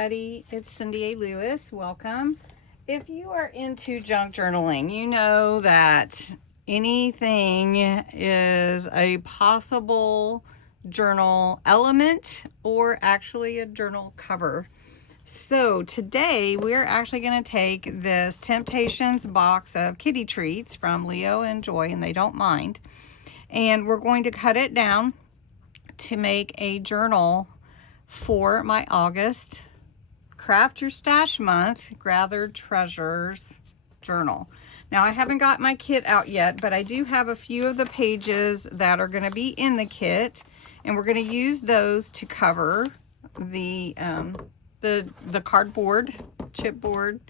everybody, it's Cindy A. Lewis. Welcome. If you are into junk journaling, you know that anything is a possible journal element or actually a journal cover. So today we're actually going to take this Temptations box of kitty treats from Leo and Joy, and they don't mind, and we're going to cut it down to make a journal for my August Craft Your Stash Month Gathered Treasures journal. Now I haven't got my kit out yet, but I do have a few of the pages that are going to be in the kit, and we're going to use those to cover the cardboard chipboard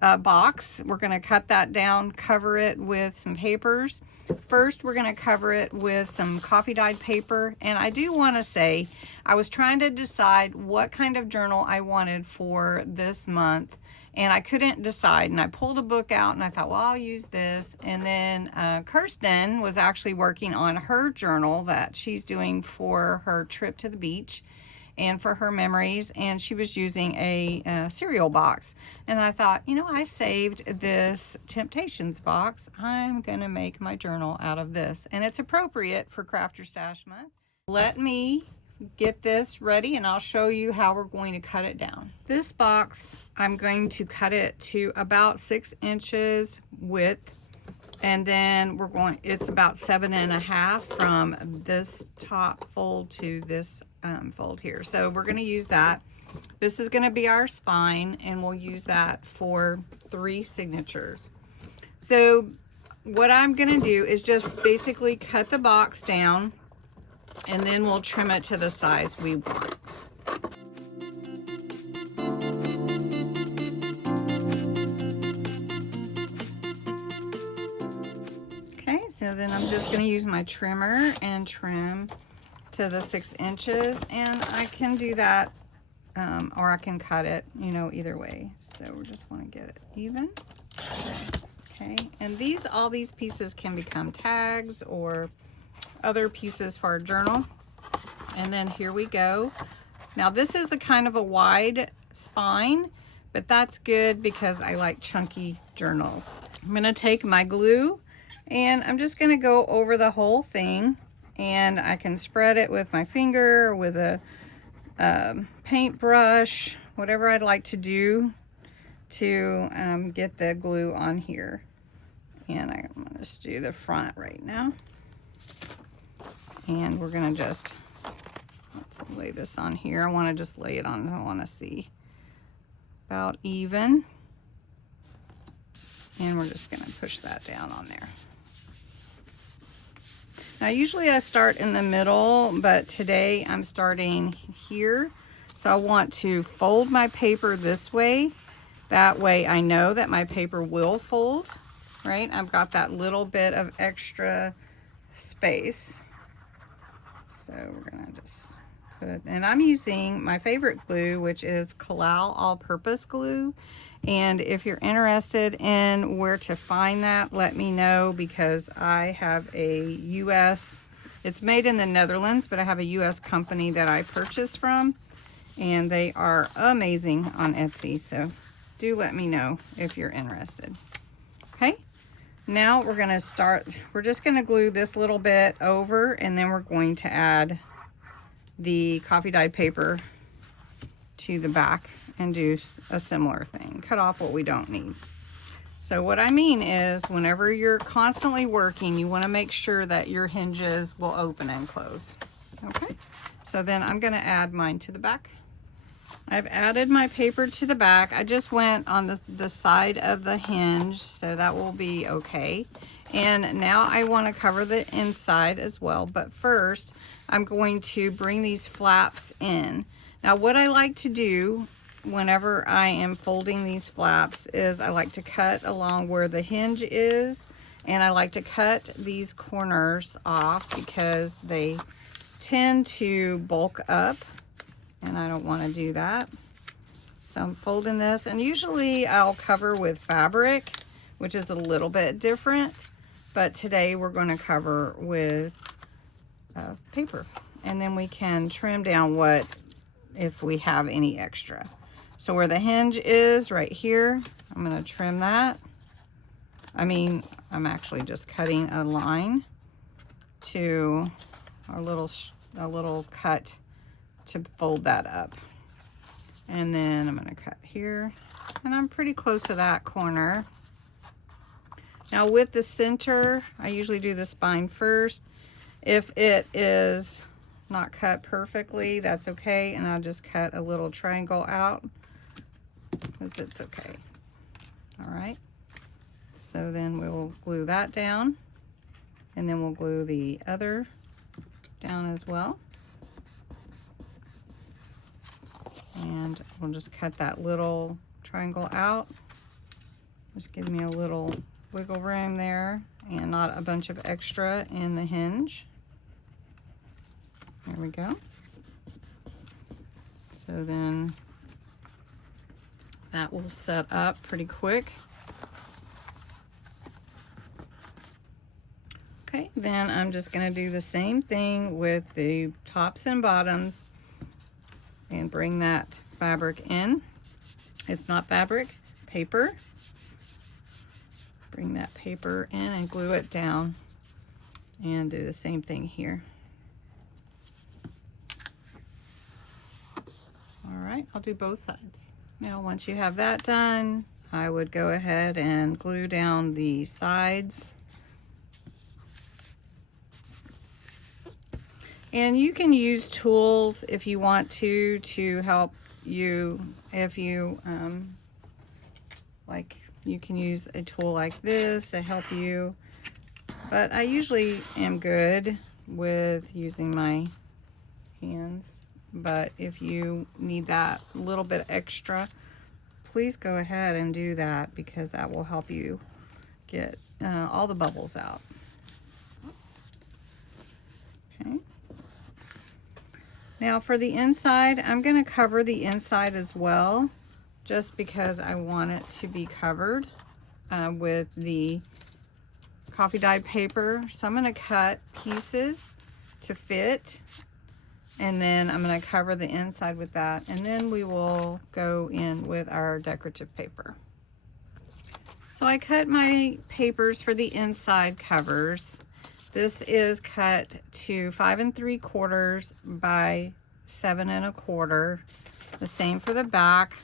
box. We're going to cut that down, cover it with some papers. First, we're going to cover it with some coffee dyed paper. And I do want to say, I was trying to decide what kind of journal I wanted for this month, and I couldn't decide. And I pulled a book out and I thought, well, I'll use this. And then Kirsten was actually working on her journal that she's doing for her trip to the beach and for her memories, and she was using a cereal box. And I thought, you know, I saved this Temptations box. I'm gonna make my journal out of this, and it's appropriate for Craft Your Stash Month. Let me get this ready and I'll show you how we're going to cut it down. This box, I'm going to cut it to about 6 inches width, and then it's about 7.5 from this top fold to this fold here. So we're going to use that. This is going to be our spine, and we'll use that for 3 signatures. So what I'm going to do is just basically cut the box down, and then we'll trim it to the size we want. Okay, so then I'm just going to use my trimmer and trim to the 6 inches, and I can do that or I can cut it, you know, either way. So we just want to get it even. Okay, and all these pieces can become tags or other pieces for our journal. And then here we go. Now this is the kind of a wide spine, but that's good because I like chunky journals. I'm going to take my glue and I'm just going to go over the whole thing, and I can spread it with my finger or with a paintbrush, whatever I'd like to do to get the glue on here. And I'm going to just do the front right now. And we're going to just, let's lay this on here. I want to just lay it on, I want to see about even. And we're just going to push that down on there. Now usually I start in the middle, but today I'm starting here. So I want to fold my paper this way. That way I know that my paper will fold, right? I've got that little bit of extra space. So we're gonna just put, and I'm using my favorite glue, which is Kalal all-purpose glue. And if you're interested in where to find that, let me know, because I have a US, it's made in the Netherlands, but I have a US company that I purchase from, and they are amazing on Etsy. So do let me know if you're interested. Okay, now we're going to start, we're just going to glue this little bit over, and then we're going to add the coffee dyed paper to the back and do a similar thing. Cut off what we don't need. So what I mean is, whenever you're constantly working, you want to make sure that your hinges will open and close. Okay, so then I'm going to add mine to the back. I've added my paper to the back. I just went on the side of the hinge, so that will be okay. And now I want to cover the inside as well, but first I'm going to bring these flaps in. Now what I like to do whenever I am folding these flaps is I like to cut along where the hinge is, and I like to cut these corners off because they tend to bulk up, and I don't want to do that. So I'm folding this, and usually I'll cover with fabric, which is a little bit different, but today we're going to cover with paper, and then we can trim down if we have any extra. So where the hinge is right here, I'm going to trim that. I'm actually just cutting a line to a little cut to fold that up. And then I'm going to cut here, and I'm pretty close to that corner. Now with the center, I usually do the spine first. If it is not cut perfectly, that's okay, and I'll just cut a little triangle out because it's okay. All right, so then we'll glue that down, and then we'll glue the other down as well. And we'll just cut that little triangle out. Just give me a little wiggle room there and not a bunch of extra in the hinge. There we go. So then that will set up pretty quick. Okay, then I'm just going to do the same thing with the tops and bottoms and bring that fabric in. It's not fabric, paper. Bring that paper in and glue it down, and do the same thing here. All right, I'll do both sides. Now once you have that done, I would go ahead and glue down the sides. And you can use tools if you want to help you. If you like, you can use a tool like this to help you, but I usually am good with using my hands. But if you need that little bit extra, please go ahead and do that, because that will help you get all the bubbles out. Okay. Now for the inside, I'm going to cover the inside as well, just because I want it to be covered with the coffee dyed paper. So I'm going to cut pieces to fit, and then I'm going to cover the inside with that, and then we will go in with our decorative paper. So I cut my papers for the inside covers. This is cut to 5 3/4 by 7 1/4. The same for the back.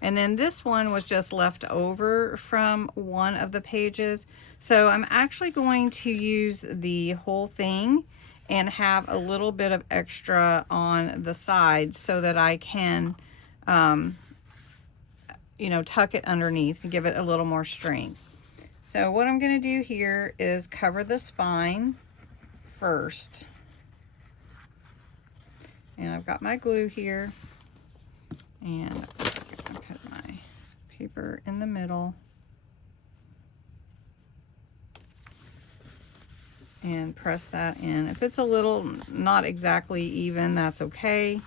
And then this one was just left over from one of the pages. So I'm actually going to use the whole thing and have a little bit of extra on the sides so that I can, you know, tuck it underneath and give it a little more strength. So what I'm going to do here is cover the spine first. And I've got my glue here. And I'm just going to put my paper in the middle. And press that in. If it's a little not exactly even, that's okay.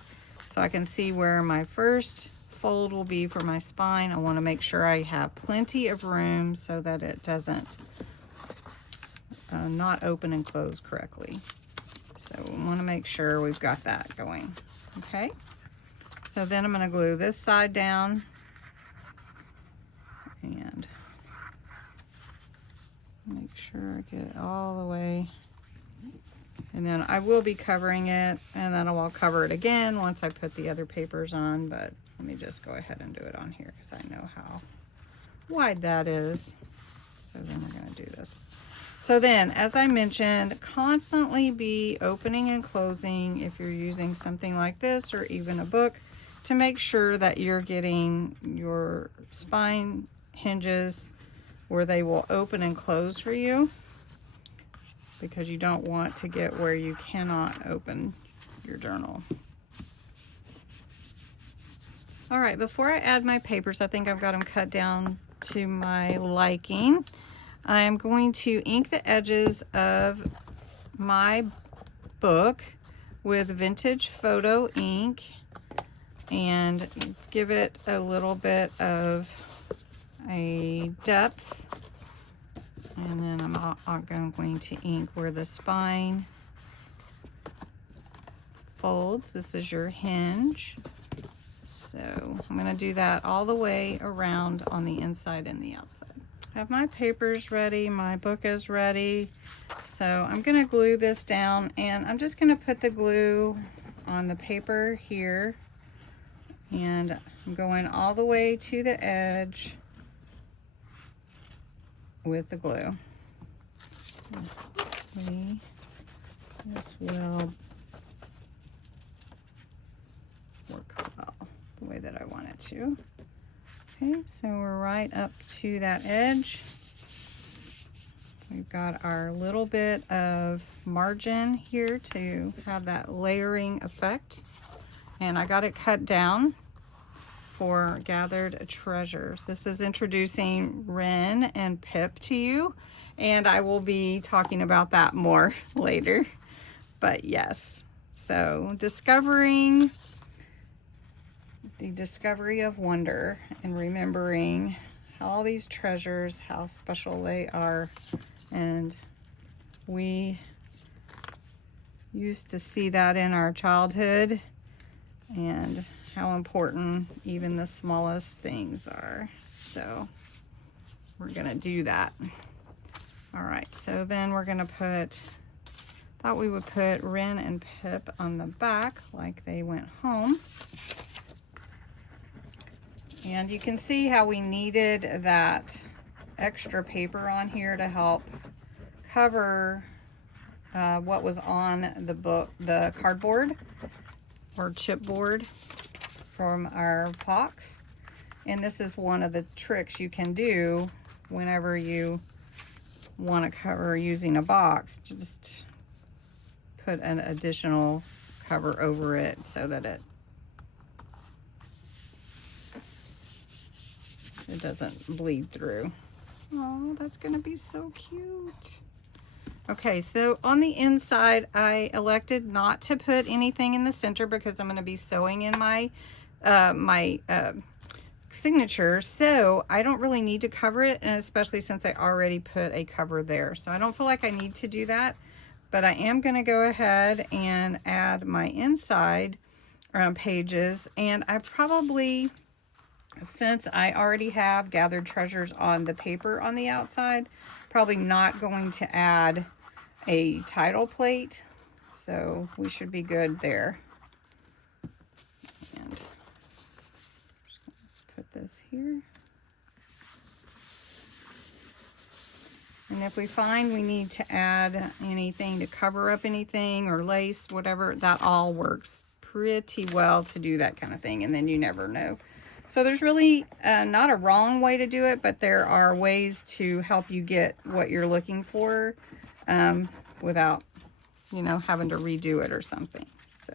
So I can see where my first fold will be for my spine. I want to make sure I have plenty of room so that it doesn't not open and close correctly. So we want to make sure we've got that going. Okay. So then I'm going to glue this side down and make sure I get it all the way. And then I will be covering it, and then I'll cover it again once I put the other papers on, but let me just go ahead and do it on here because I know how wide that is. So then we're going to do this. So then, as I mentioned, constantly be opening and closing if you're using something like this or even a book, to make sure that you're getting your spine hinges where they will open and close for you, because you don't want to get where you cannot open your journal. All right, before I add my papers, I think I've got them cut down to my liking. I am going to ink the edges of my book with vintage photo ink and give it a little bit of a depth. And then I'm going to ink where the spine folds. This is your hinge. So I'm going to do that all the way around on the inside and the outside. I have my papers ready, my book is ready. So I'm going to glue this down, and I'm just going to put the glue on the paper here, and I'm going all the way to the edge with the glue. Hopefully this will work well the way that I want it to. Okay, so we're right up to that edge. We've got our little bit of margin here to have that layering effect. And I got it cut down for Gathered Treasures. This is introducing Wren and Pip to you, and I will be talking about that more later. But yes, so discovering the discovery of wonder and remembering all these treasures, how special they are. And we used to see that in our childhood, and how important even the smallest things are. So we're gonna do that. All right, so then we're gonna thought we would put Wren and Pip on the back like they went home. And you can see how we needed that extra paper on here to help cover what was on the book, the cardboard or chipboard from our box. And this is one of the tricks you can do whenever you want to cover using a box. Just put an additional cover over it so that it doesn't bleed through. Oh, that's gonna be so cute. Okay, so on the inside, I elected not to put anything in the center because I'm gonna be sewing in my signature, so I don't really need to cover it, and especially since I already put a cover there. So I don't feel like I need to do that, but I am gonna go ahead and add my inside pages, and I probably, since I already have Gathered Treasures on the paper on the outside, probably not going to add a title plate, so we should be good there. And just gonna put this here. And if we find we need to add anything to cover up anything or lace, whatever, that all works pretty well to do that kind of thing, and then you never know. So there's really not a wrong way to do it, but there are ways to help you get what you're looking for without, you know, having to redo it or something. So,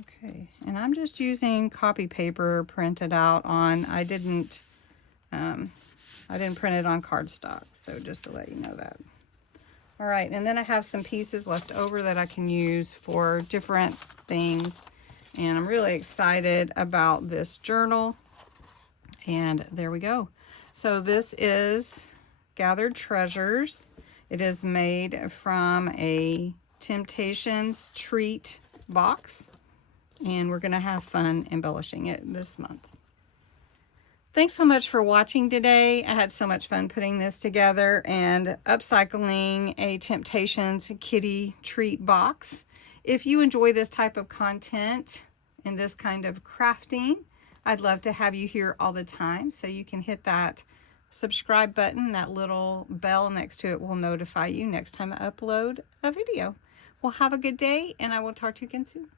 okay, and I'm just using copy paper printed out on, I didn't print it on cardstock, so just to let you know that. All right, and then I have some pieces left over that I can use for different things. And I'm really excited about this journal. And there we go. So this is Gathered Treasures. It is made from a Temptations treat box. And we're going to have fun embellishing it this month. Thanks so much for watching today. I had so much fun putting this together and upcycling a Temptations kitty treat box. If you enjoy this type of content and this kind of crafting, I'd love to have you here all the time. So you can hit that subscribe button. That little bell next to it will notify you next time I upload a video. Well, have a good day, and I will talk to you again soon.